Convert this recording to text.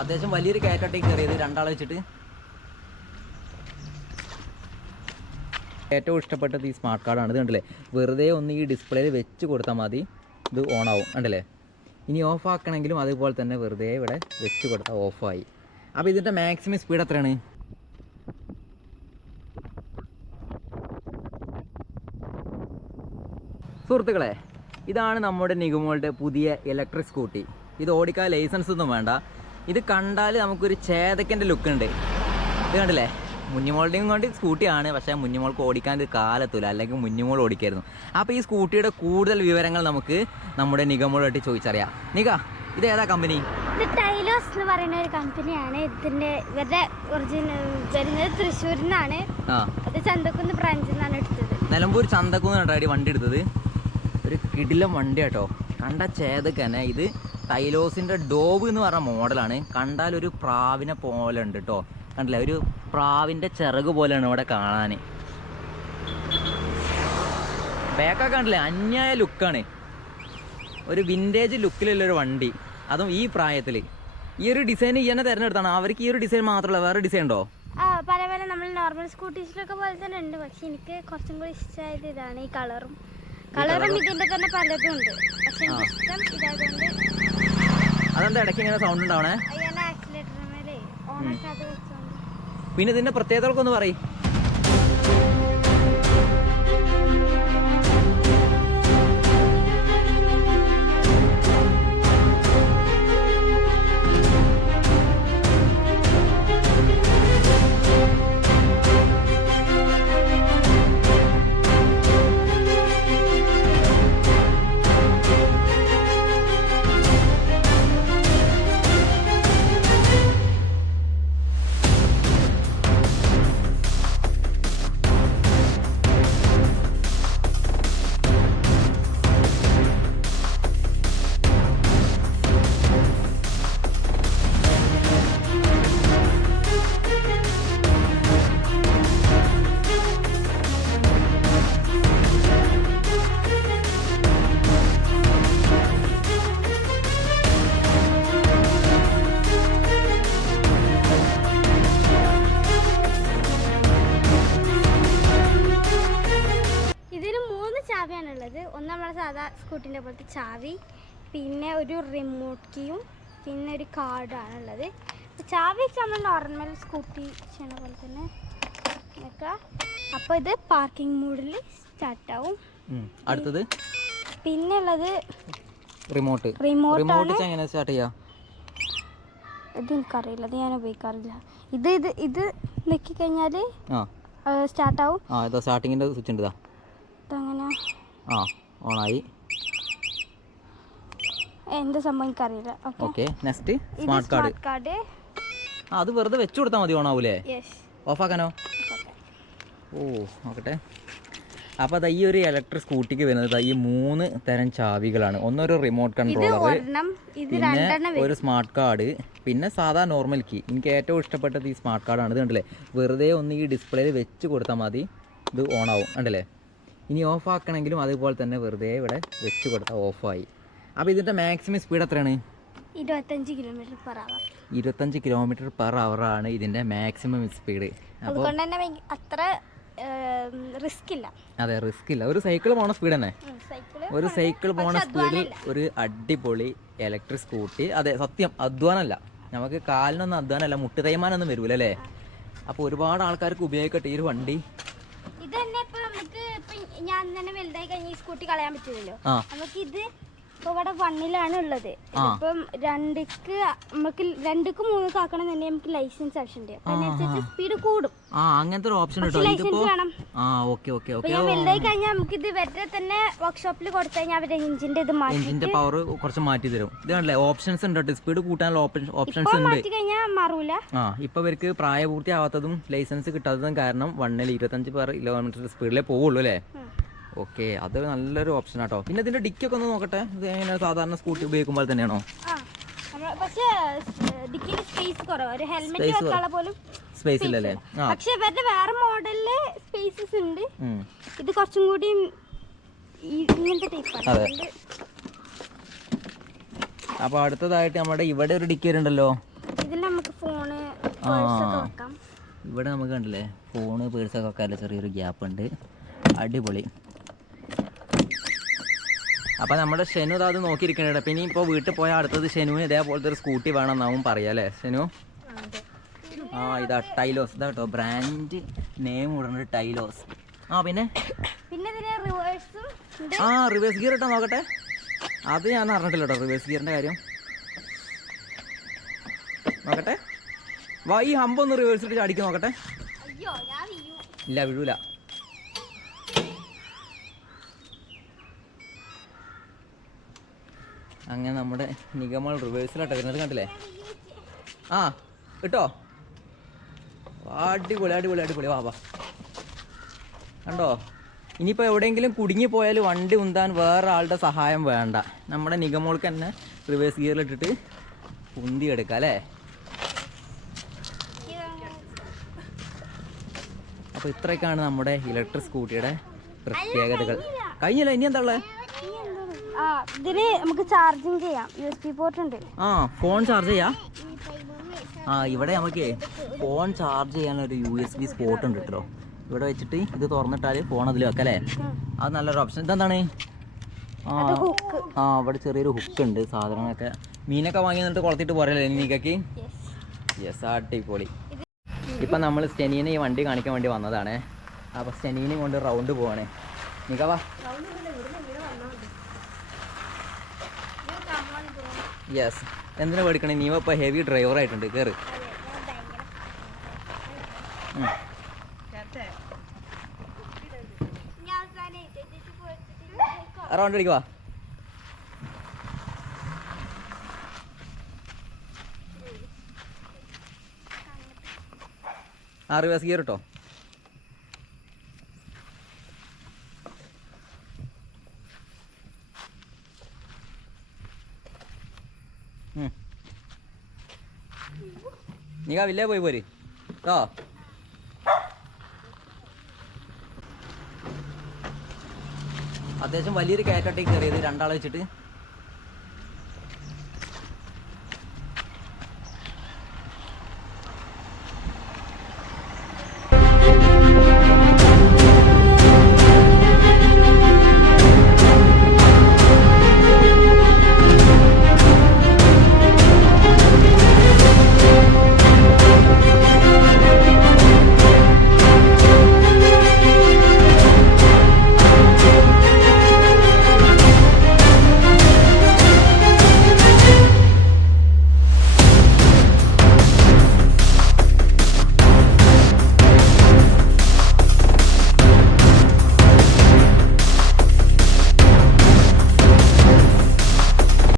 അത്യാവശ്യം വലിയൊരു കയറ്റോട്ടേക്ക് കയറിയത്. രണ്ടാളെ വെച്ചിട്ട്. ഏറ്റവും ഇഷ്ടപ്പെട്ടത് ഈ സ്മാർട്ട് കാർഡാണ് ഇത് കണ്ടില്ലേ? വെറുതെ ഒന്ന് ഈ ഡിസ്പ്ലേയിൽ വെച്ച് കൊടുത്താൽ മതി. ഇത് ഓൺ ഓണാവും. കണ്ടില്ലേ? ഇനി ഓഫ് ആക്കണമെങ്കിലും അതുപോലെ തന്നെ വെറുതെ ഇവിടെ വെച്ച് കൊടുത്താൽ ഓഫായി അപ്പോൾ ഇതിന്റെ മാക്സിമം സ്പീഡ് എത്രയാണ്? സുഹൃത്തുക്കളെ ഇതാണ് നമ്മുടെ നിഗമോളുടെ പുതിയ ഇലക്ട്രിക് സ്കൂട്ടി ഇത് ഓടിക്കാൻ ലൈസൻസ് ഒന്നും വേണ്ട. ഇത് കണ്ടാൽ നമുക്കൊരു ചേതക്കന്റെ ലുക്ക് ഉണ്ട്. ഇത് കണ്ടില്ലേ? മുന്നിമോളുടെയും കൊണ്ട് സ്കൂട്ടിയാണ് പക്ഷേ മുന്നിമോൾക്ക് ഓടിക്കാൻ ഇത് കാലത്തൂല അല്ലെങ്കിൽ മുന്നിമോൾ ഓടിക്കായിരുന്നു. അപ്പോൾ ഈ സ്കൂട്ടിയുടെ കൂടുതൽ വിവരങ്ങൾ നമുക്ക് നമ്മുടെ നിഗമോളായിട്ട് ചോദിച്ചറിയാം. നിക ഇത് ഏതാ കമ്പനി ഇത് ടൈലോസ് എന്ന് പറയുന്ന ഒരു കമ്പനിയാണ് ഇതിന്റെ ഇവരുടെ ഒറിജിനൽ വരുന്നത് തൃശ്ശൂരിൽ നിന്നാണ്. അത് ചന്തക്കുന്ന് ബ്രാഞ്ചിൽ നിന്നാണ് എടുത്തത്. നിലമ്പൂർ ചന്തക്കുന്ന് കണ്ടാടി വണ്ടി എടുത്തത്. ഒരു കിടിലം വണ്ടി കേട്ടോ കണ്ട ചേതക്കനെ ഇത് ടൈലോസിന്റെ ഡോവ് എന്ന് പറഞ്ഞ മോഡലാണ്. കണ്ടാൽ ഒരു പ്രാവിനെ പോലെ ഉണ്ട് കേട്ടോ കണ്ടില്ല? ഒരു പ്രാവിന്റെ ചിറക് പോലെയാണ് ഇവിടെ കാണാൻ. ബാക്കൊക്കെ കണ്ടില്ലേ? അന്യായ ലുക്കാണ് ഒരു വിന്റേജ് ലുക്കിലുള്ളൊരു വണ്ടി. അതും ഈ പ്രായത്തിൽ ഈ ഒരു ഡിസൈൻ ഈ തന്നെ തിരഞ്ഞെടുത്താണ്. അവർക്ക് ഈ ഒരു ഡിസൈൻ മാത്രമല്ല വേറെ ഡിസൈൻ ഉണ്ടോ? പല പല നമ്മൾ നോർമൽ സ്കൂട്ടീസിലൊക്കെ പോലെ തന്നെ ഉണ്ട്. പക്ഷെ എനിക്ക് കുറച്ചും കൂടി ഇഷ്ടമായത് ഇതാണ് ഈ കളറും കളറും ഇതിന്റെ തന്നെ പലതും ഉണ്ട്. പക്ഷെ ഇഷ്ടം ഇതായതുകൊണ്ട് അതെന്താ ഇടയ്ക്ക് ഇങ്ങനെ സൗണ്ട് ഉണ്ടാവണേ? പിന്നെ ഇതിന്റെ പ്രത്യേകതകൾക്കൊന്ന് പറയും. ഒന്ന് നമ്മളെ സാധാ സ്കൂട്ടിന്റെ പോലത്തെ ചാവി പിന്നെ ഒരു റിമോട്ട് കീയും പിന്നെ ഒരു കാർഡാണുള്ളത് ചാവി നമ്മൾ നോർമൽ സ്കൂട്ടി ചെയ്യണ പോലെ തന്നെ വെക്കാം. അപ്പോൾ ഇത് പാർക്കിംഗ് മോഡിൽ സ്റ്റാർട്ടാവും ആവും. അടുത്തത്? പിന്നെ ഉള്ളത് റിമോട്ട് റിമോട്ട് എങ്ങനെ സ്റ്റാർട്ട് ചെയ്യാം? ഇത് എനിക്കറിയില്ല അത് ഞാൻ ഉപയോഗിക്കാറില്ല. ഇത് ഇത് ഇത് നെക്കി കഴിഞ്ഞാൽ സ്റ്റാർട്ടാവും ആ ഇതാ സ്റ്റാർട്ടിങ്ങിന്റെ സ്വിച്ച് ഉണ്ട് ദാ ഇതങ്ങനെ ആ. ഓണായി. എന്ത് സംഭവം എനിക്കറിയില്ല. Okay. Okay next smart card. അത് വെറുതെ വെച്ചു കൊടുത്താൽ മതി ഓണാവൂലേ? ഓഫാക്കാനോ? ഓ നോക്കട്ടെ. അപ്പോൾ അതാ ഈ ഒരു ഇലക്ട്രിക് സ്കൂട്ടിക്ക് വരുന്നത് ഈ മൂന്ന് തരം ചാവികളാണ്. ഒന്നൊരു റിമോട്ട് കൺട്രോളർ പിന്നെ ഒരു സ്മാർട്ട് കാർഡ് പിന്നെ സാധാ നോർമൽ കീ എനിക്ക് ഏറ്റവും ഇഷ്ടപ്പെട്ടത് ഈ സ്മാർട്ട് കാർഡാണ് ഇത് കണ്ടില്ലേ? വെറുതെ ഒന്ന് ഈ ഡിസ്പ്ലേയിൽ വെച്ച് കൊടുത്താൽ മതി. ഇത് ഓൺ ആവും കണ്ടില്ലേ? ഇനി ഓഫ് ആക്കണമെങ്കിലും അതുപോലെ തന്നെ വെറുതെ ഇവിടെ വെച്ച് കൊടുത്താൽ ഓഫായി അപ്പോൾ ഇതിന്റെ മാക്സിമം സ്പീഡ് എത്രയാണ്? ഇരുപത്തഞ്ച് കിലോമീറ്റർ പെർ അവർ ഇരുപത്തഞ്ച് കിലോമീറ്റർ പെർ ആണ് ഇതിന്റെ മാക്സിമം സ്പീഡ് അപ്പോൾ അതുകൊണ്ട് തന്നെ അത്ര റിസ്ക് ഇല്ല. അതെ റിസ്ക് ഇല്ല. ഒരു സൈക്കിൾ പോണ സ്പീഡ് തന്നെ. ഒരു സൈക്കിൾ പോണ സ്പീഡിൽ ഒരു അടിപൊളി ഇലക്ട്രിക് സ്കൂട്ടി അതെ സത്യം അധ്വാനമല്ല നമുക്ക് കാലിനൊന്നും അധ്വാനമല്ല മുട്ട് തേയ്മാനൊന്നും വരൂല അല്ലേ അപ്പോൾ ഒരുപാട് ആൾക്കാർക്ക് ഉപയോഗിക്കട്ടെ ഈ ഒരു വണ്ടി. ഇത് തന്നെ ഇപ്പൊ നമുക്ക് ഇപ്പൊ ഞാൻ തന്നെ വലുതായി കഴിഞ്ഞ ഈ സ്കൂട്ടി കളയാൻ പറ്റില്ലല്ലോ. നമുക്ക് ഇത് ഇപ്പൊ ഇവിടെ വണ്ണിലാണ് ഉള്ളത്. ഇപ്പം രണ്ടിക്ക് നമുക്ക് രണ്ടിക്ക് മൂന്നിക്ക് ആക്കണം തന്നെ നമുക്ക് ലൈസൻസ് അതിനനുസരിച്ച് സ്പീഡ് കൂടും. ആ അങ്ങനത്തെ ഒരു ഓപ്ഷൻ കേട്ടോ ലൈസൻസ് വേണം. ആ ഓക്കെ ഓക്കെ അപ്പൊ ഓക്കെ ഞാൻ വലുതായി കഴിഞ്ഞാൽ നമുക്ക് ഇത് വെറുതെ തന്നെ വർക്ക്ഷോപ്പിൽ കൊടുത്തു കഴിഞ്ഞാൽ അവരുടെ എഞ്ചിന്റെ ഇത് മാറ്റി എഞ്ചിന്റെ പവർ കുറച്ച് മാറ്റി തരും. ഇത് കണ്ടില്ലേ? ഓപ്ഷൻസ് ഉണ്ട് കേട്ടോ. സ്പീഡ് കൂട്ടാനുള്ള ഓപ്ഷൻസ് ഉണ്ട് മാറ്റി കഴിഞ്ഞാൽ മാറൂല. ആ ഇപ്പൊ ഇവർക്ക് പ്രായപൂർത്തിയാവാത്തതും ലൈസൻസ് കിട്ടാത്തതും കാരണം വണ്ണിൽ ഇരുപത്തഞ്ച് പേർ കിലോമീറ്റർ സ്പീഡിലേ പോവുള്ളൂ അല്ലേ. ഓക്കെ അതൊരു നല്ലൊരു ഓപ്ഷൻ ആട്ടോ. പിന്നെ ഇതിന്റെ ഡിക്കൊക്കെ ഒന്ന് നോക്കട്ടെ? ഇത് എങ്ങനെ സാധാരണ സ്കൂട്ടി ഉപയോഗിക്കുമ്പോൾ തന്നെയാണോ? സ്പേസ് ഇല്ലല്ലേ പക്ഷെ ഇവരുടെ വേറെ മോഡലിൽ സ്പേസസ് ഉണ്ട്. ഇത് കുറച്ചും കൂടി ഈ- ഇങ്ങനത്തെ ടൈപ്പാണ് അതെ. അപ്പോൾ അടുത്തതായിട്ട് നമ്മുടെ ഇവിടെ ഒരു ഡിക്കി പേഴ്സൊക്കെ വെക്കാം. ഇവിടെ നമുക്ക് കണ്ടില്ലേ? ഫോണ് പേഴ്സൊക്കെ വെക്കാനുള്ള ചെറിയൊരു ഗ്യാപ്പ് ഉണ്ട്. അടിപൊളി. അപ്പം നമ്മുടെ ഷെനു അത് നോക്കിയിരിക്കണേ പിന്നെ ഇപ്പോൾ വീട്ടിൽ പോയാൽ അടുത്തത് ഷെനുവിന് ഇതേപോലത്തെ ഒരു സ്കൂട്ടി വേണമെന്നാവും പറയാം അല്ലേ? ഷെനു? ആ ഇതാ ടൈലോസ്. ഇതാ കേട്ടോ ബ്രാൻഡ് നെയിം ഇടുന്നത് ടൈലോസ്. ആ പിന്നെ? ആ റിവേഴ്സ് ഗിയർ ഇട്ടോ നോക്കട്ടെ. അത് ഞാൻ അറിഞ്ഞിട്ടില്ല കേട്ടോ റിവേഴ്സ് ഗിയറിന്റെ കാര്യം. നോക്കട്ടെ. വൈ ഈ ഹമ്പൊന്ന് റിവേഴ്സ് ഇട്ട് അടിക്കും നോക്കട്ടെ. ഇല്ല വീഴൂല. അങ്ങനെ നമ്മുടെ നിഗമൾ റിവേഴ്സിലാട്ടോ വരുന്നത് കണ്ടില്ലേ? ആ കിട്ടോ അടിപൊളി അടിപൊളി അടിപൊളി. വാ വാ. കണ്ടോ? ഇനിയിപ്പോൾ എവിടെയെങ്കിലും കുടുങ്ങി പോയാൽ വണ്ടി ഉന്താൻ വേറെ ആളുടെ സഹായം വേണ്ട. നമ്മുടെ നിഗമോൾക്ക് തന്നെ റിവേഴ്സ് ഗിയറിലിട്ടിട്ട് ഉന്തി എടുക്കാം അല്ലേ? അപ്പോൾ ഇത്രയൊക്കെയാണ് നമ്മുടെ ഇലക്ട്രിക് സ്കൂട്ടിയുടെ പ്രത്യേകതകൾ. കഴിഞ്ഞില്ല? ഇനി എന്താ ഉള്ളത് ഇതിന് നമുക്ക് ചാർജിങ് ചെയ്യാം. യു എസ് ബി പോർട്ട് ഉണ്ട്. ആ ഫോൺ ചാർജ് ചെയ്യാം. ആ ഇവിടെ നമുക്ക് ഫോൺ ചാർജ് ചെയ്യാനൊരു യു എസ് ബി സ്പോട്ട് ഉണ്ട് കേട്ടോ. ഇവിടെ വെച്ചിട്ട് ഇത് തുറന്നിട്ടാൽ ഫോൺ അതിൽ വെക്കാം അല്ലേ? അത് നല്ലൊരു ഓപ്ഷൻ ഇതെന്താണ്? ആ ആ ഇവിടെ ചെറിയൊരു ഹുക്ക് ഉണ്ട്. സാധനങ്ങളൊക്കെ മീനൊക്കെ വാങ്ങി എന്നിട്ട് കുളത്തിട്ട് പോരല്ലേ നീക്കക്ക് യെസ് അടിപൊളി. ഇപ്പം നമ്മൾ സ്റ്റെനീനെ ഈ വണ്ടി കാണിക്കാൻ വേണ്ടി വന്നതാണ്. അപ്പോൾ സ്റ്റെനീനെ കൊണ്ട് റൗണ്ട് പോവാണ്. നിക്കവാ യെസ് എന്തിനാ പഠിക്കണേ? നീ ഇപ്പോൾ ഹെവി ഡ്രൈവർ ആയിട്ടുണ്ട്. കയറ് റൗണ്ട് അടിക്കുവാ ആ റിവേഴ്സ് ഗിയർ കേട്ടോ നീ വില്ലേ പോയി പോര്. കേട്ടോ അത്യാവശ്യം വലിയൊരു കയറ്റോട്ടേക്ക് കയറിയത് രണ്ടാളെ വെച്ചിട്ട്.